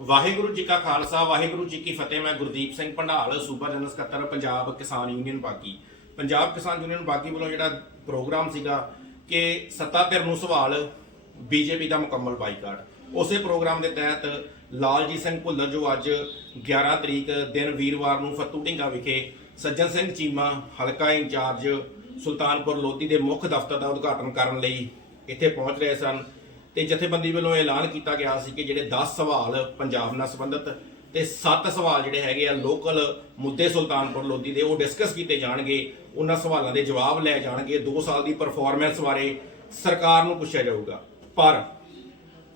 ਵਾਹਿਗੁਰੂ ਜੀ ਕਾ ਖਾਲਸਾ, ਵਾਹਿਗੁਰੂ ਜੀ ਕੀ ਫਤਿਹ। ਮੈਂ ਗੁਰਦੀਪ ਸਿੰਘ ਭੰਡਾਲ, ਸੂਬਾ ਜਨਰਲ ਸਕੱਤਰ, ਪੰਜਾਬ ਕਿਸਾਨ ਯੂਨੀਅਨ ਬਾਗੀ। ਪੰਜਾਬ ਕਿਸਾਨ ਯੂਨੀਅਨ ਬਾਗੀ ਵੱਲੋਂ ਜਿਹੜਾ ਪ੍ਰੋਗਰਾਮ ਸੀਗਾ ਕਿ ਸੱਤਾ ਧਿਰ ਨੂੰ ਸਵਾਲ ਬੀਜੇਪੀ ਦਾ ਮੁਕੰਮਲ ਬਾਈਕਾਟ। ਉਸੇ ਪ੍ਰੋਗਰਾਮ ਦੇ ਤਹਿਤ ਲਾਲਜੀਤ ਸਿੰਘ ਭੁੱਲਰ, ਜੋ ਅੱਜ 11 ਤਰੀਕ ਦਿਨ ਵੀਰਵਾਰ ਨੂੰ ਫੱਤੂ ਢਿੰਗਾ ਵਿਖੇ ਸੱਜਣ ਸਿੰਘ ਚੀਮਾ, ਹਲਕਾ ਇੰਚਾਰਜ ਸੁਲਤਾਨਪੁਰ ਲੋਧੀ ਦੇ ਮੁੱਖ ਦਫ਼ਤਰ ਦਾ ਉਦਘਾਟਨ ਕਰਨ ਲਈ ਇੱਥੇ ਪਹੁੰਚ ਰਹੇ ਸਨ। ਤੇ ਜਥੇਬੰਦੀ ਵੱਲੋਂ ਐਲਾਨ ਕੀਤਾ ਗਿਆ ਸੀ ਕਿ ਜਿਹੜੇ 10 ਸਵਾਲ ਪੰਜਾਬ ਨਾਲ ਸੰਬੰਧਿਤ ਤੇ 7 ਸਵਾਲ ਜਿਹੜੇ ਹੈਗੇ ਆ ਲੋਕਲ ਮੁੱਦੇ ਸੁਲਤਾਨਪੁਰ ਲੋਧੀ ਦੇ, ਉਹ ਡਿਸਕਸ ਕੀਤੇ ਜਾਣਗੇ। ਉਹਨਾਂ ਸਵਾਲਾਂ ਦੇ ਜਵਾਬ ਲਏ ਜਾਣਗੇ। 2 ਸਾਲ ਦੀ ਪਰਫਾਰਮੈਂਸ ਬਾਰੇ ਸਰਕਾਰ ਨੂੰ ਪੁੱਛਿਆ ਜਾਊਗਾ। ਪਰ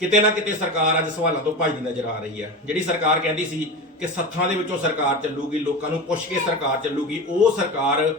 ਕਿਤੇ ਨਾ ਕਿਤੇ ਸਰਕਾਰ ਅੱਜ ਸਵਾਲਾਂ ਤੋਂ ਭੱਜਦੀ ਨਜ਼ਰ ਆ ਰਹੀ ਹੈ। ਜਿਹੜੀ ਸਰਕਾਰ ਕਹਿੰਦੀ ਸੀ ਕਿ ਸੱਥਾਂ ਦੇ ਵਿੱਚੋਂ ਸਰਕਾਰ ਚੱਲੂਗੀ, ਲੋਕਾਂ ਨੂੰ ਪੁੱਛ ਕੇ ਸਰਕਾਰ ਚੱਲੂਗੀ, ਉਹ ਸਰਕਾਰ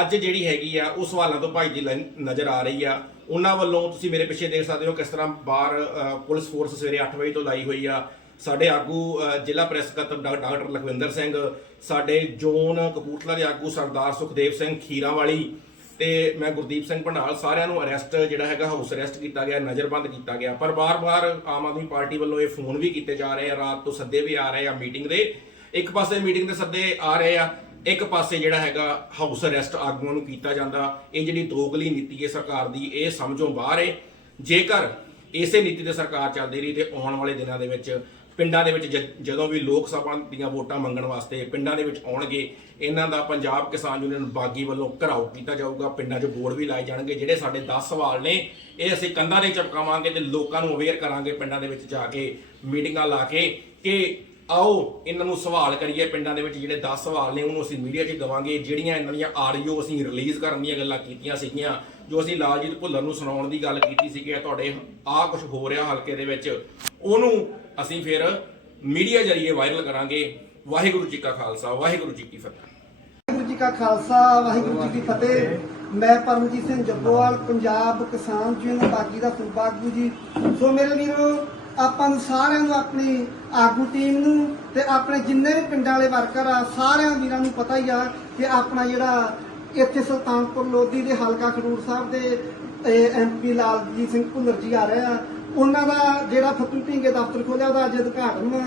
ਅੱਜ ਜਿਹੜੀ ਹੈਗੀ ਆ, ਉਹ ਸਵਾਲਾਂ ਤੋਂ ਭੱਜਦੀ ਲ- ਨਜ਼ਰ ਆ ਰਹੀ ਆ। ਉਹਨਾਂ ਵੱਲੋਂ ਤੁਸੀਂ ਮੇਰੇ ਪਿੱਛੇ ਦੇਖ ਸਕਦੇ ਹੋ ਕਿਸ ਤਰ੍ਹਾਂ ਬਾਹਰ ਪੁਲਿਸ ਫੋਰਸ ਸਵੇਰੇ 8 ਵਜੇ ਤੋਂ ਲਾਈ ਹੋਈ ਆ। ਸਾਡੇ ਆਗੂ ਜ਼ਿਲ੍ਹਾ ਪ੍ਰੈਸ ਸਕੱਤਰ ਡਾ- ਡਾਕਟਰ ਲਖਵਿੰਦਰ ਸਿੰਘ, ਸਾਡੇ ਜ਼ੋਨ ਕਪੂਰਥਲਾ ਦੇ ਆਗੂ ਸਰਦਾਰ ਸੁਖਦੇਵ ਸਿੰਘ ਖੀਰਾਂ ਵਾਲੀ ਤੇ ਮੈਂ ਗੁਰਦੀਪ ਸਿੰਘ ਭੰਡਾਲ, ਸਾਰਿਆਂ ਨੂੰ ਅਰੈਸਟ ਜਿਹੜਾ ਹੈਗਾ, ਹਾਊਸ ਅਰੈਸਟ ਕੀਤਾ ਗਿਆ, ਨਜ਼ਰਬੰਦ ਕੀਤਾ ਗਿਆ। ਪਰ ਬਾਰ-ਬਾਰ ਆਮ ਆਦਮੀ ਪਾਰਟੀ ਵੱਲੋਂ ਇਹ ਫੋਨ ਵੀ ਕੀਤੇ ਜਾ ਰਹੇ ਆ, ਰਾਤ ਤੋਂ ਸੱਦੇ ਵੀ ਆ ਰਹੇ ਆ ਮੀਟਿੰਗ ਦੇ। ਇੱਕ ਪਾਸੇ ਮੀਟਿੰਗ ਦੇ ਸੱਦੇ ਆ ਰਹੇ ਆ ਇੱਕ ਪਾਸੇ ਜਿਹੜਾ ਹੈਗਾ ਹਾਊਸ ਅਰੈਸਟ ਆਗੂਆਂ ਨੂੰ ਕੀਤਾ ਜਾਂਦਾ। ਇਹ ਜਿਹੜੀ ਦੋਗਲੀ ਨੀਤੀ ਹੈ ਸਰਕਾਰ ਦੀ, ਇਹ ਸਮਝੋਂ ਬਾਹਰ ਹੈ। ਜੇਕਰ ਇਸੇ ਨੀਤੀ ਤੇ ਸਰਕਾਰ ਚੱਲਦੀ ਰਹੀ ਤੇ ਆਉਣ ਵਾਲੇ ਦਿਨਾਂ ਦੇ ਵਿੱਚ ਪਿੰਡਾਂ ਦੇ ਵਿੱਚ ਜ- ਜਦੋਂ ਵੀ ਲੋਕ ਸਭਾ ਦੀਆਂ ਵੋਟਾਂ ਮੰਗਣ ਵਾਸਤੇ ਪਿੰਡਾਂ ਦੇ ਵਿੱਚ ਆਉਣਗੇ, ਇਹਨਾਂ ਦਾ ਪੰਜਾਬ ਕਿਸਾਨ ਯੂਨੀਅਨ ਬਾਗੀ ਵੱਲੋਂ ਘਰਾਓ ਕੀਤਾ ਜਾਊਗਾ। ਪਿੰਡਾਂ 'ਚ ਬੋਰਡ ਵੀ ਲਾਏ ਜਾਣਗੇ, ਜਿਹੜੇ ਸਾਡੇ 10 ਸਵਾਲ ਨੇ, ਇਹ ਅਸੀਂ ਕੰਧਾਂ 'ਤੇ ਚਪਕਾਵਾਂਗੇ ਤੇ ਲੋਕਾਂ ਨੂੰ ਅਵੇਅਰ ਕਰਾਂਗੇ ਪਿੰਡਾਂ ਦੇ ਵਿੱਚ ਜਾ ਕੇ, ਮੀਟਿੰਗਾਂ ਲਾ ਕੇ ਕਿ ਆਓ ਇਹਨਾਂ ਨੂੰ ਸਵਾਲ ਕਰੀਏ ਪਿੰਡਾਂ ਦੇ ਵਿੱਚ ਜਿਹੜੇ 10 ਸਵਾਲ ਨੇ, ਉਹਨੂੰ ਅਸੀਂ ਮੀਡੀਆ 'ਚ ਦਵਾਂਗੇ। ਜਿਹੜੀਆਂ ਇਹਨਾਂ ਦੀਆਂ ਆਡੀਓ ਅਸੀਂ ਰਿਲੀਜ਼ ਕਰਨ ਦੀਆਂ ਗੱਲਾਂ ਕੀਤੀਆਂ ਸੀਗੀਆਂ, ਜੋ ਅਸੀਂ ਲਾਲਜੀਤ ਭੁੱਲਰ ਨੂੰ ਸੁਣਾਉਣ ਦੀ ਗੱਲ ਕੀਤੀ ਸੀ ਕਿ ਤੁਹਾਡੇ ਆਹ ਕੁਝ ਹੋ ਰਿਹਾ ਹਲਕੇ ਦੇ ਵਿੱਚ, ਉਹਨੂੰ ਅਸੀਂ ਫਿਰ ਮੀਡੀਆ ਜਰੀਏ ਵਾਇਰਲ ਕਰਾਂਗੇ। ਵਾਹਿਗੁਰੂ ਜੀ ਕਾ ਖਾਲਸਾ, ਵਾਹਿਗੁਰੂ ਜੀ ਕੀ ਫਤਿਹ। ਵਾਹਿਗੁਰੂ ਜੀ ਕਾ ਖਾਲਸਾ, ਵਾਹਿਗੁਰੂ ਜੀ ਕੀ ਫਤਿਹ। ਮੈਂ ਪਰਮਜੀਤ ਸਿੰਘ ਜੱਗੋਵਾਲ, ਪੰਜਾਬ ਕਿਸਾਨ ਯੂਨੀਅਨ, ਬਾਗੀ ਦਾ ਸੂਬਾ ਆਗੂ ਜੀ। ਸੋ ਮੇਰੇ ਵੀਰੋ ਆਪਾਂ ਨੂੰ ਸਾਰਿਆਂ ਨੂੰ ਆਪਣੀ ਆਗੂ ਟੀਮ ਨੂੰ ਤੇ ਆਪਣੇ ਜਿੰਨੇ ਵੀ ਪਿੰਡਾਂ ਵਾਲੇ ਵਰਕਰ ਆ, ਸਾਰਿਆਂ ਵੀਰਾਂ ਨੂੰ ਪਤਾ ਹੀ ਆ ਕਿ ਆਪਣਾ ਜਿਹੜਾ ਇੱਥੇ ਸੁਲਤਾਨਪੁਰ ਲੋਧੀ ਦੇ ਹਲਕਾ ਖਡੂਰ ਸਾਹਿਬ ਦੇ ਐਮਪੀ ਲਾਲਜੀਤ ਸਿੰਘ ਭੁੱਲਰ ਜੀ ਆ ਰਹੇ ਆ, ਉਹਨਾਂ ਦਾ ਜਿਹੜਾ ਫੱਤੂ ਢੀਂਗੇ ਦਫ਼ਤਰ ਖੋਲਿਆ ਉਹਦਾ ਅੱਜ ਉਦਘਾਟਨ ਵਾ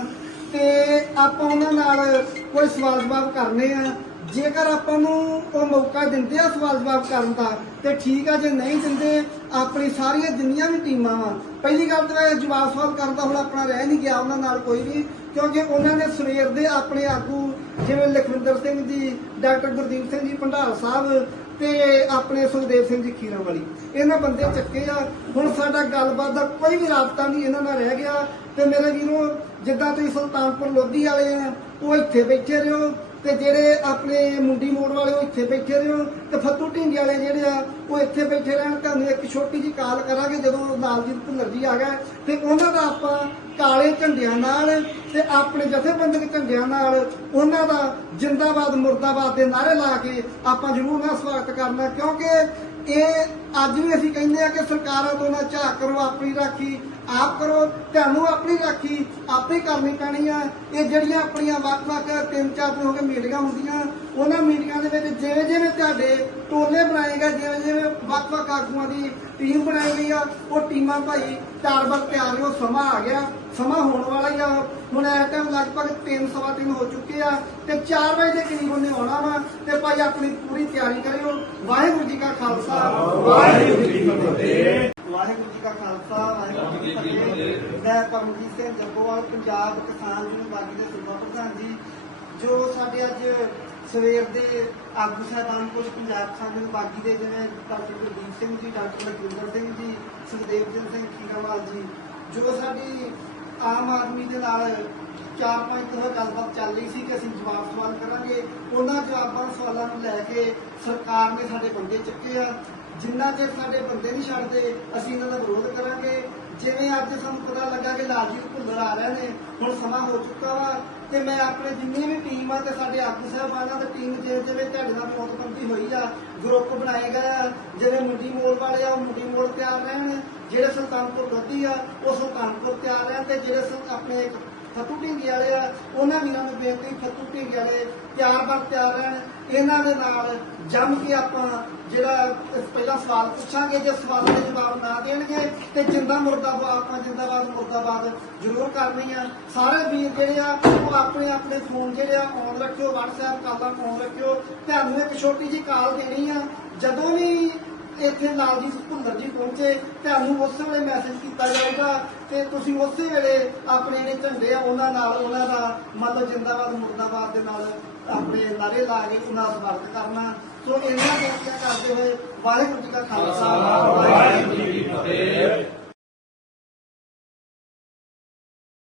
ਤੇ ਆਪਾਂ ਉਹਨਾਂ ਨਾਲ ਕੋਈ ਸਵਾਲ ਜਵਾਬ ਕਰਨੇ ਆ। ਜੇਕਰ ਆਪਾਂ ਨੂੰ ਉਹ ਮੌਕਾ ਦਿੰਦੇ ਆ ਸਵਾਲ ਜਵਾਬ ਕਰਨ ਦਾ, ਤੇ ਠੀਕ ਆ, ਜੇ ਨਹੀਂ ਦਿੰਦੇ ਆਪਣੀ ਸਾਰੀਆਂ ਜਿੰਨੀਆਂ ਵੀ ਟੀਮਾਂ ਵਾ, ਪਹਿਲੀ ਗੱਲ ਤਾਂ ਇਹ ਜਵਾਬ ਸਵਾਲ ਕਰਦਾ ਹੁਣ ਆਪਣਾ ਰਹਿ ਨਹੀਂ ਗਿਆ, ਉਹਨਾਂ ਨਾਲ ਕੋਈ ਵੀ, ਕਿਉਂਕਿ ਉਹਨਾਂ ਨੇ ਸਵੇਰ ਦੇ ਆਪਣੇ ਆਗੂ ਜਿਵੇਂ ਲਖਵਿੰਦਰ ਸਿੰਘ ਜੀ, ਡਾਕਟਰ ਗੁਰਦੀਪ ਸਿੰਘ ਜੀ ਭੰਡਾਲ ਸਾਹਿਬ ਤੇ ਆਪਣੇ ਸੁਖਦੇਵ ਸਿੰਘ ਜੀ ਖੀਰਾਂ ਵਾਲੀ ਇਹਨਾਂ ਬੰਦੇ ਚੱਕੇ ਆ। ਹੁਣ ਸਾਡਾ ਗੱਲਬਾਤ ਦਾ ਕੋਈ ਵੀ ਰਾਬਤਾ ਨਹੀਂ ਇਹਨਾਂ ਨਾਲ ਰਹਿ ਗਿਆ। ਤੇ ਮੇਰੇ ਵੀਰੋ, ਜਿੱਦਾਂ ਤੁਸੀਂ ਸੁਲਤਾਨਪੁਰ ਲੋਧੀ ਵਾਲੇ ਆ, ਉਹ ਇੱਥੇ ਬੈਠੇ ਰਹੋ। ਤੇ ਜਿਹੜੇ ਆਪਣੇ ਮੁੰਡੀ ਮੋੜ ਵਾਲੇ ਉਹ ਇੱਥੇ ਬੈਠੇ ਰਹੋ। ਤੇ ਫੱਤੂ ਢਿੰਡੀ ਵਾਲੇ ਜਿਹੜੇ ਆ ਉਹ ਇੱਥੇ ਬੈਠੇ ਰਹਿਣ ਤੁਹਾਨੂੰ ਇੱਕ ਛੋਟੀ ਜੀ ਕਾਲ ਕਰਾਂਗੇ, ਜਦੋਂ ਲਾਲਜੀਤ ਭੁੱਲਰ ਜੀ ਆ ਗਿਆ ਤੇ ਉਹਨਾਂ ਦਾ ਆਪਾਂ ਕਾਲੇ ਝੰਡਿਆਂ ਨਾਲ ਤੇ ਆਪਣੇ ਜਥੇਬੰਦਕ ਝੰਡਿਆਂ ਨਾਲ ਉਹਨਾਂ ਦਾ ਜਿੰਦਾਬਾਦ, ਮੁਰਦਾਬਾਦ ਦੇ ਨਾਰੇ ਲਾ ਕੇ ਆਪਾਂ ਜ਼ਰੂਰ ਉਹਨਾਂ ਦਾ ਸਵਾਗਤ ਕਰਨਾ, ਕਿਉਂਕਿ ਇਹ ਅੱਜ ਵੀ ਅਸੀਂ ਕਹਿੰਦੇ ਆ ਕਿ ਸਰਕਾਰਾਂ ਤੋਂ ਨਾ ਝਾਕ ਕਰੋ, ਆਪਣੀ ਰਾਖੀ ਆਪ ਕਰੋ, ਤੁਹਾਨੂੰ ਆਪਣੀ ਰਾਖੀ ਆਪੇ ਕਰਨੀ ਪੈਣੀ ਆ। ਇਹ ਜਿਹੜੀਆਂ ਆਪਣੀਆਂ ਵੱਖ-ਵੱਖ ਤਿੰਨ ਚਾਰ ਦਿਨ ਹੋ ਗਏ ਮੀਟਿੰਗਾਂ ਹੁੰਦੀਆਂ, ਉਹਨਾਂ ਮੀਟਿੰਗਾਂ ਦੇ ਵਿੱਚ ਜਿਵੇਂ ਜਿਵੇਂ ਤੁਹਾਡੇ ਟੋਲੇ ਬਣਾਏ ਗਏ ਜਿਵੇਂ ਜਿਵੇਂ ਵੱਖ-ਵੱਖ ਆਗੂਆਂ ਦੀ ਟੀਮ ਬਣਾਈ ਗਈ ਆ। ਉਹ ਟੀਮਾਂ ਭਾਈ ਚਾਰ ਵਾਰ ਤਿਆਰ ਰਹੋ ਸਮਾਂ ਆ ਗਿਆ। ਸਮਾਂ ਹੋਣ ਵਾਲਾ ਹੀ ਆ। ਹੁਣ ਇਸ ਟਾਈਮ ਲਗਭਗ 3 ਸਵਾ ਤਿੰਨ ਹੋ ਚੁੱਕੇ ਆ ਤੇ 4 ਵਜੇ ਦੇ ਕਰੀਬ ਉਹਨੇ ਆਉਣਾ ਵਾ ਤੇ ਭਾਈ ਆਪਣੀ ਪੂਰੀ ਤਿਆਰੀ ਕਰਿਓ। ਵਾਹਿਗੁਰੂ ਜੀ ਕਾ ਖਾਲਸਾ। ਵਾਹਿਗੁਰੂ ਜੀ ਕੀ ਫਤਿਹ। ਵਾਹਿਗੁਰੂ ਜੀ ਕਾ ਖਾਲਸਾ ਵਾਹਿਗੁਰੂ ਜੀ ਕੀ ਫਤਿਹ। ਮੈਂ ਪਰਮਜੀਤ ਸਿੰਘ ਜੱਗੋਵਾਲ ਪੰਜਾਬ ਕਿਸਾਨ ਯੂਨੀਅਨ ਬਾਗੀ ਦੇ ਸੂਬਾ ਪ੍ਰਧਾਨ ਜੀ ਜੋ ਸਾਡੇ ਅੱਜ ਸਵੇਰ ਦੇ ਆਗੂ ਸਾਹਿਬਾਨ ਕੁਝ ਪੰਜਾਬ ਕਿਸਾਨ ਯੂਨੀਅਨ ਬਾਗੀ ਦੇ ਜਿਵੇਂ ਡਾਕਟਰ ਗੁਰਦੀਪ ਸਿੰਘ ਜੀ, ਡਾਕਟਰ ਲਖਵਿੰਦਰ ਸਿੰਘ ਜੀ ਸੁਖਦੇਵ ਸਿੰਘ ਖੀਰਾਵਾਲ ਜੀ, ਜੋ ਸਾਡੀ ਆਮ ਆਦਮੀ ਦੇ ਨਾਲ ਚਾਰ ਪੰਜ ਤਰ੍ਹਾਂ ਗੱਲਬਾਤ ਚੱਲ ਰਹੀ ਸੀ ਕਿ ਅਸੀਂ ਜਵਾਬ ਸਵਾਲ ਕਰਾਂਗੇ। ਉਹਨਾਂ ਜਵਾਬਾਂ ਸਵਾਲਾਂ ਨੂੰ ਲੈ ਕੇ ਸਰਕਾਰ ਨੇ ਸਾਡੇ ਬੰਦੇ ਚੱਕੇ ਆ। ਜਿੰਨਾ ਚਿਰ ਸਾਡੇ ਬੰਦੇ ਨਹੀਂ ਛੱਡਦੇ, ਅਸੀਂ ਇਹਨਾਂ ਦਾ ਵਿਰੋਧ ਕਰਾਂਗੇ। ਅੱਜ ਸਾਨੂੰ ਪਤਾ ਲੱਗਾ ਕਿ ਲਾਲਜੀਤ ਭੁੱਲਰ ਆ ਰਹੇ ਨੇ, ਹੁਣ ਸਮਾਂ ਹੋ ਚੁੱਕਾ ਵਾ ਤੇ ਮੈਂ ਆਪਣੇ ਜਿੰਨੀ ਵੀ ਟੀਮ ਆ ਤੇ ਸਾਡੇ ਆਗੂ ਸਾਹਿਬਾਨਾਂ ਦੀ ਟੀਮ ਜੇ ਜਿਵੇਂ ਤੁਹਾਡੇ ਨਾਲ ਮੌਤਬੰਦੀ ਹੋਈ ਆ ਗਰੁੱਪ ਬਣਾਏ ਗਏ ਆ, ਜਿਹੜੇ ਮੁੰਡੀ ਮੋੜ ਵਾਲੇ ਆ, ਉਹ ਮੁੰਡੀ ਮੋੜ ਤਿਆਰ ਰਹਿਣ, ਜਿਹੜੇ ਸੁਲਤਾਨਪੁਰ ਲੋਧੀ ਆ, ਉਹ ਸੁਲਤਾਨਪੁਰ ਤਿਆਰ ਰਹਿਣ ਤੇ ਜਿਹੜੇ ਆਪਣੇ ਫੱਤੂ ਢਿੰਗੀ ਵਾਲੇ ਆ, ਉਹਨਾਂ ਵੀਰਾਂ ਨੂੰ ਬੇਨਤੀ ਫੱਤੂ ਢਿੰਗੀ ਵਾਲੇ, ਤਿਆਰ ਬਰ ਤਿਆਰ ਰਹਿਣ। ਇਹਨਾਂ ਦੇ ਨਾਲ ਜੰਮ ਕੇ ਆਪਾਂ ਜਿਹੜਾ ਪਹਿਲਾ ਸਵਾਲ ਪੁੱਛਾਂਗੇ, ਜੇ ਸਵਾਲਾਂ ਦੇ ਜਵਾਬ ਨਾ ਦੇਣਗੇ, ਤੇ ਜਿੰਦਾ ਮੁਰਦਾਬਾਦ, ਆਪਾਂ ਜਿੰਦਾਬਾਦ, ਮੁਰਦਾਬਾਦ ਜ਼ਰੂਰ ਕਰਨੀ ਆ। ਸਾਰੇ ਵੀਰ ਜਿਹੜੇ ਆ, ਉਹ ਆਪਣੇ ਆਪਣੇ ਫੋਨ ਜਿਹੜੇ ਆ, ਆਨ ਰੱਖਿਓ, WhatsApp ਕਾਲਾਂ ਆਨ ਰੱਖਿਓ। ਤੁਹਾਨੂੰ ਇੱਕ ਛੋਟੀ ਜੀ ਕਾਲ ਦੇਣੀ ਆ। ਜਦੋਂ ਵੀ ਇੱਥੇ ਲਾਲ ਜੀ ਭੁੱਲਰ ਜੀ ਪਹੁੰਚੇ, ਤੁਹਾਨੂੰ ਉਸੇ ਵੇਲੇ ਮੈਸੇਜ ਕੀਤਾ ਜਾਊਗਾ ਤੇ ਤੁਸੀਂ ਉਸੇ ਵੇਲੇ ਆਪਣੇ ਜਿਹੜੇ ਝੰਡੇ ਆ, ਉਹਨਾਂ ਨਾਲ ਉਹਨਾਂ ਦਾ ਮਤਲਬ ਜਿੰਦਾਬਾਦ, ਮੁਰਦਾਬਾਦ ਦੇ ਨਾਲ ਆਪਣੇ ਨਾਰੇ ਲਾ ਕੇ ਉਹਨਾਂ ਦਾ ਸਵਾਗਤ ਕਰਨਾ। ਸੋ ਇਹਨਾਂ ਬੇਨਤੀਆਂ ਕਰਦੇ ਹੋਏ ਵਾਹਿਗੁਰੂ ਜੀ ਕਾ ਖਾਲਸਾ। ਵਾਹਿਗੁਰੂ ਜੀ ਕੀ ਫਤਿਹ।